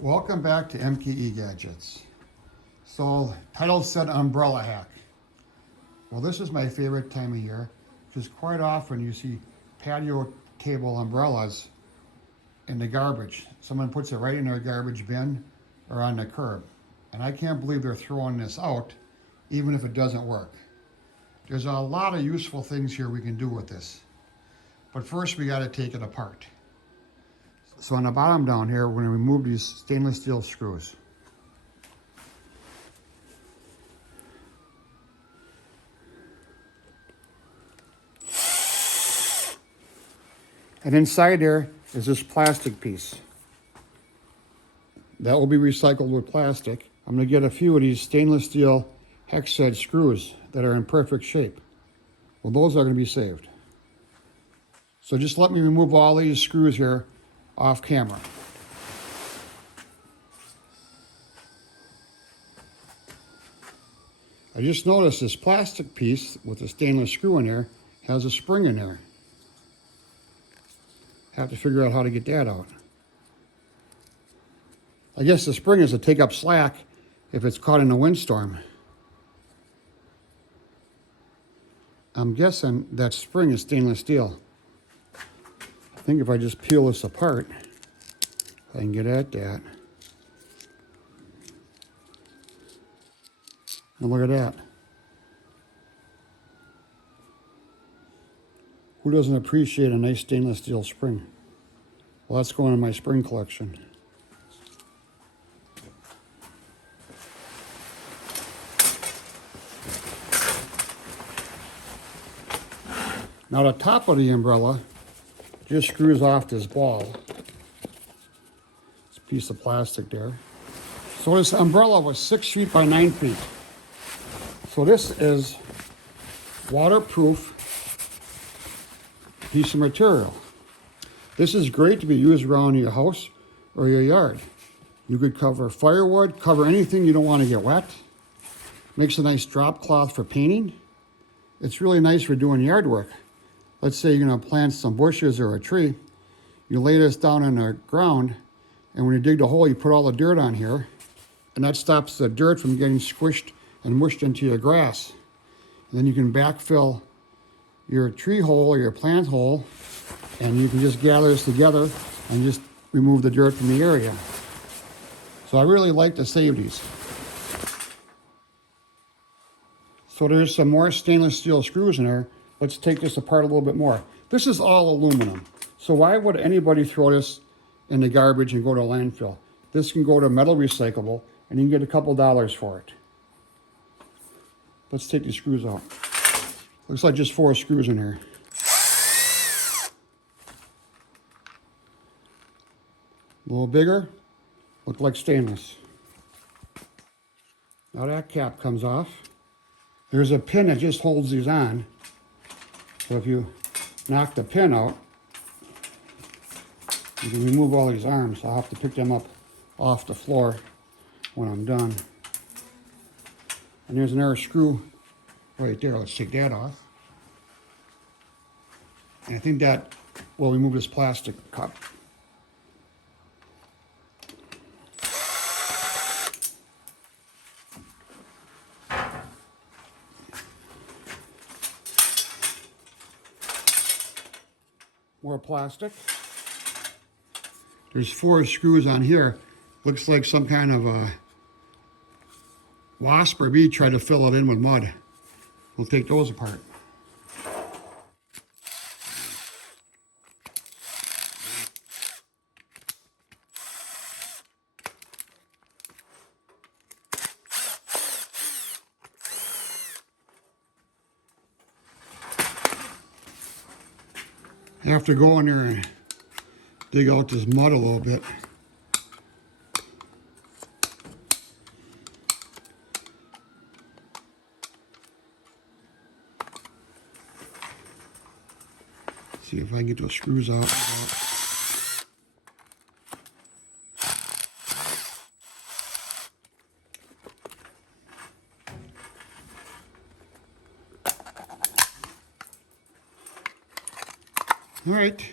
Welcome back to MKE Gadgets. So, title said umbrella hack. Well, this is my favorite time of year because quite often you see patio table umbrellas in the garbage. Someone puts it right in their garbage bin or on the curb. And I can't believe they're throwing this out even if it doesn't work. There's a lot of useful things here we can do with this. But first we got to take it apart. So on the bottom down here, we're going to remove these stainless steel screws. And inside there is this plastic piece. That will be recycled with plastic. I'm going to get a few of these stainless steel hex head screws that are in perfect shape. Well, those are going to be saved. So just let me remove all these screws here off camera. I just noticed this plastic piece with the stainless screw in there has a spring in there. Have to figure out how to get that out. I guess the spring is to take up slack if it's caught in a windstorm. I'm guessing that spring is stainless steel. I think if I just peel this apart, I can get at that. And look at that. Who doesn't appreciate a nice stainless steel spring? Well, that's going in my spring collection. Now the top of the umbrella just screws off this ball. This piece of plastic there. So this umbrella was 6 feet by 9 feet. So this is waterproof piece of material. This is great to be used around your house or your yard. You could cover firewood, cover anything you don't want to get wet. Makes a nice drop cloth for painting. It's really nice for doing yard work. Let's say you're going to plant some bushes or a tree. You lay this down on the ground, and when you dig the hole, you put all the dirt on here, and that stops the dirt from getting squished and mushed into your grass. And then you can backfill your tree hole or your plant hole, and you can just gather this together and just remove the dirt from the area. So I really like to save these. So there's some more stainless steel screws in there. Let's take this apart a little bit more. This is all aluminum. So why would anybody throw this in the garbage and go to a landfill? This can go to metal recyclable, and you can get a couple dollars for it. Let's take these screws out. Looks like just 4 screws in here. A little bigger, look like stainless. Now that cap comes off. There's a pin that just holds these on. So if you knock the pin out, you can remove all these arms. I'll have to pick them up off the floor when I'm done. And there's another screw right there. Let's take that off. And I think that will remove this plastic cup. More plastic. There's 4 screws on here. Looks like some kind of a wasp or bee tried to fill it in with mud. We'll take those apart. I have to go in there and dig out this mud a little bit. See if I can get those screws out. All right,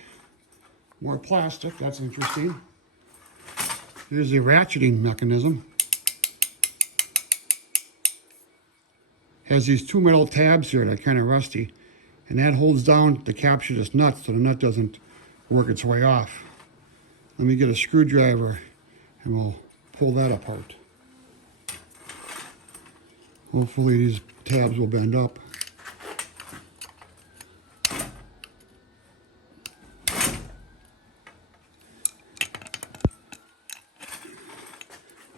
more plastic, that's interesting. Here's the ratcheting mechanism. Has these two metal tabs here that are kind of rusty, and that holds down to capture this nut so the nut doesn't work its way off. Let me get a screwdriver and we'll pull that apart. Hopefully these tabs will bend up.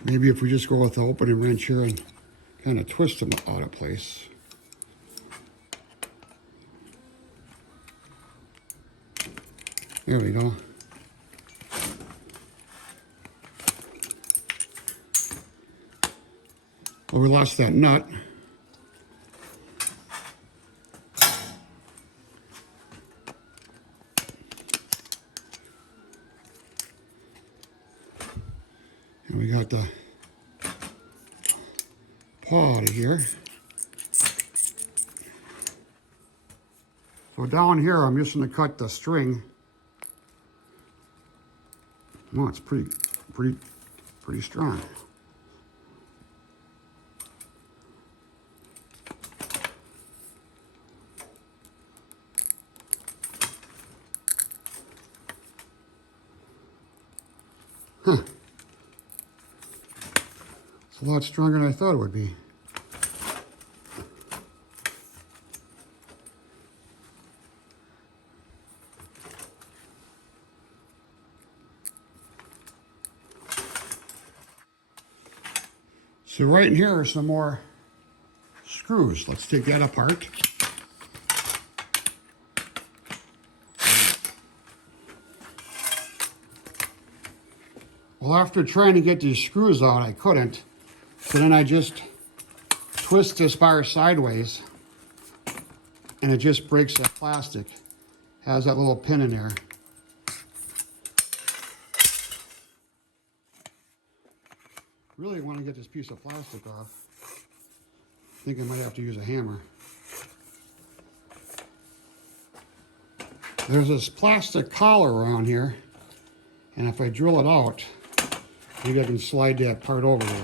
Maybe if we just go with the opening wrench here and kind of twist them out of place. There we go. Well, we lost that nut. And we got the paw out of here. So down here, I'm just going to cut the string. Well, it's pretty strong. Huh. It's a lot stronger than I thought it would be. So right in here are some more screws. Let's take that apart. Well, after trying to get these screws out, I couldn't. So then I just twist this bar sideways and it just breaks the plastic. Has that little pin in there. Really want to get this piece of plastic off. I think I might have to use a hammer. There's this plastic collar around here, and if I drill it out, maybe I can slide that part over there.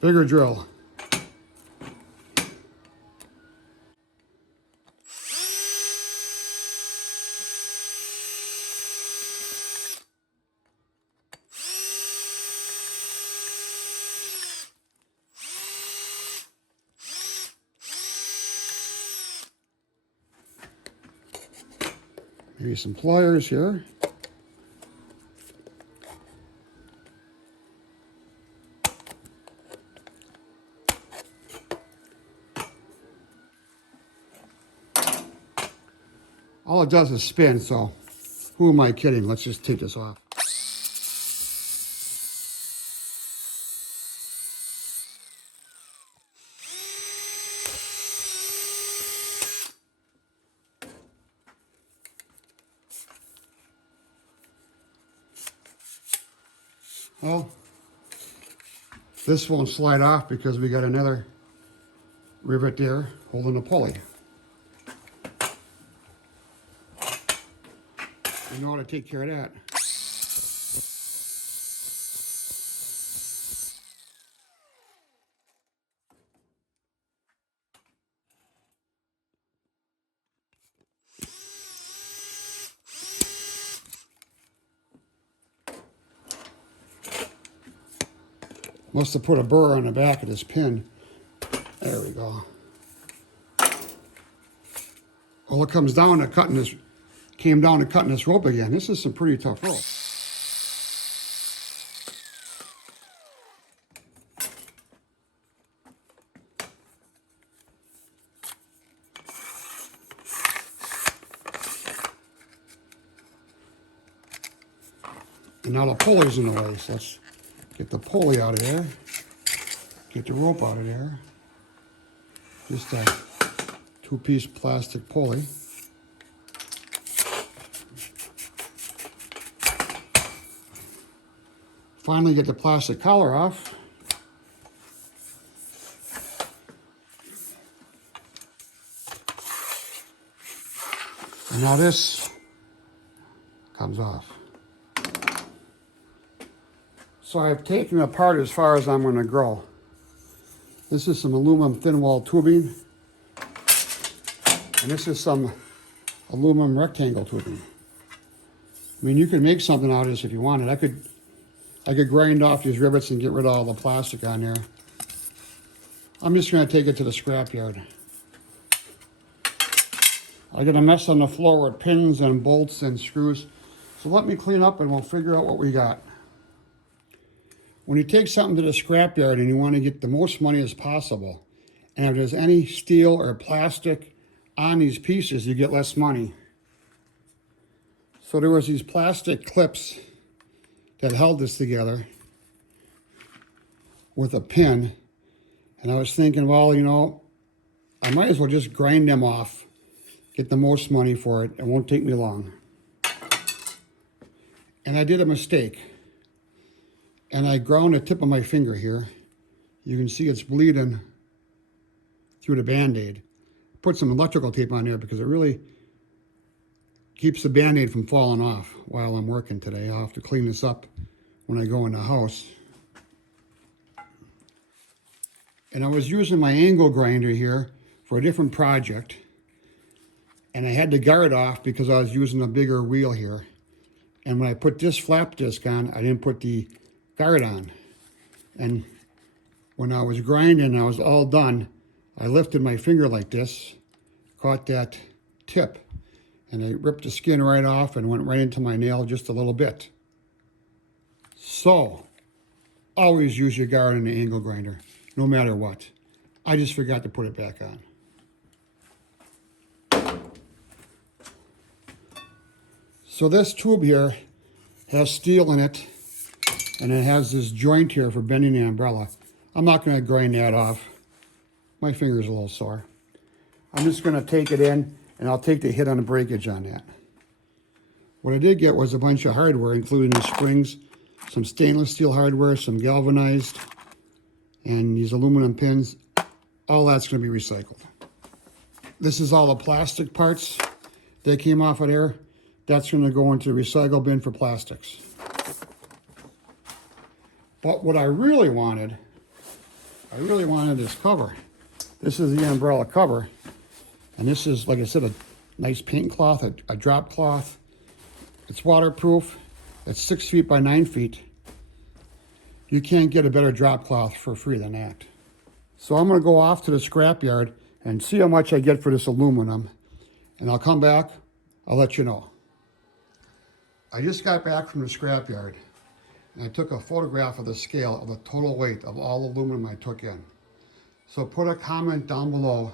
Bigger drill. Maybe some pliers here. All it does is spin, so who am I kidding? Let's just take this off. Well, this won't slide off because we got another rivet there holding the pulley. I know how to take care of that. Must have put a burr on the back of this pin. There we go. Well, it comes down to cutting this, came down to cutting this rope again. This is some pretty tough rope. And now the pulley's in the way, so let's get the pulley out of there. Get the rope out of there. Just 2-piece plastic pulley. Finally get the plastic collar off. And now this comes off. So I've taken it apart as far as I'm going to go. This is some aluminum thin wall tubing. And this is some aluminum rectangle tubing. I mean, you could make something out of this if you wanted. I could grind off these rivets and get rid of all the plastic on there. I'm just going to take it to the scrapyard. I got a mess on the floor with pins and bolts and screws. So let me clean up and we'll figure out what we got. When you take something to the scrapyard and you want to get the most money as possible, and if there's any steel or plastic on these pieces, you get less money. So there was these plastic clips that held this together with a pin. And I was thinking, well, you know, I might as well just grind them off, get the most money for it. It won't take me long. And I did a mistake. And I ground the tip of my finger here. You can see it's bleeding through the Band-Aid. Put some electrical tape on there because it really keeps the Band-Aid from falling off while I'm working today. I'll have to clean this up when I go in the house. And I was using my angle grinder here for a different project. And I had the guard off because I was using a bigger wheel here. And when I put this flap disc on, I didn't put the guard on. And when I was grinding, I was all done. I lifted my finger like this, caught that tip, and I ripped the skin right off and went right into my nail just a little bit. So, always use your guard in the angle grinder, no matter what. I just forgot to put it back on. So this tube here has steel in it, and it has this joint here for bending the umbrella. I'm not going to grind that off. My finger's a little sore. I'm just going to take it in, and I'll take the hit on the breakage on that. What I did get was a bunch of hardware, including the springs, some stainless steel hardware, some galvanized, and these aluminum pins. All that's going to be recycled. This is all the plastic parts that came off of there. That's going to go into the recycle bin for plastics. But what I really wanted this cover. This is the umbrella cover. And this is, like I said, a nice paint cloth, a drop cloth. It's waterproof. It's 6 feet by 9 feet. You can't get a better drop cloth for free than that. So I'm going to go off to the scrapyard and see how much I get for this aluminum. And I'll come back. I'll let you know. I just got back from the scrapyard. And I took a photograph of the scale of the total weight of all aluminum I took in. So put a comment down below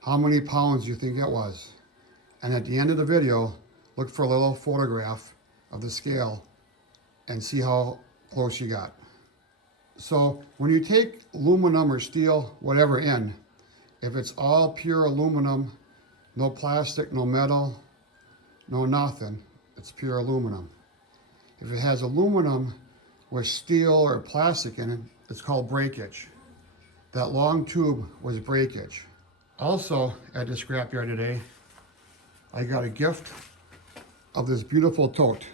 how many pounds you think it was. And at the end of the video, look for a little photograph of the scale and see how close you got. So when you take aluminum or steel, whatever in, if it's all pure aluminum, no plastic, no metal, no nothing, it's pure aluminum. If it has aluminum with steel or plastic in it, it's called breakage. That long tube was breakage. Also, at the scrapyard today, I got a gift of this beautiful tote.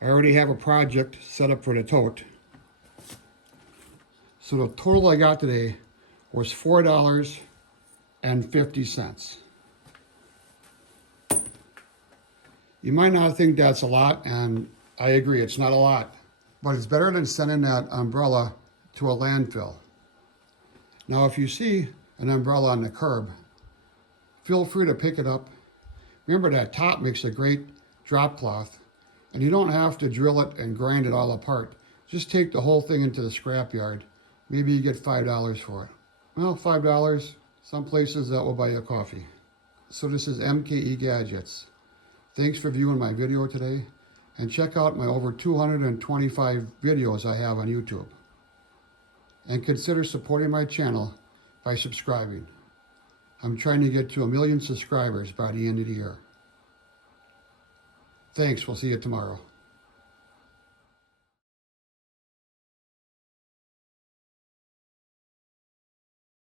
I already have a project set up for the tote. So the total I got today was $4.50. You might not think that's a lot, and I agree, it's not a lot, but it's better than sending that umbrella to a landfill. Now, if you see an umbrella on the curb, feel free to pick it up. Remember that top makes a great drop cloth, and you don't have to drill it and grind it all apart. Just take the whole thing into the scrapyard. Maybe you get $5 for it. Well, $5, some places that will buy you a coffee. So this is MKE Gadgets. Thanks for viewing my video today. And check out my over 225 videos I have on YouTube. And consider supporting my channel by subscribing. I'm trying to get to 1 million subscribers by the end of the year. Thanks. We'll see you tomorrow.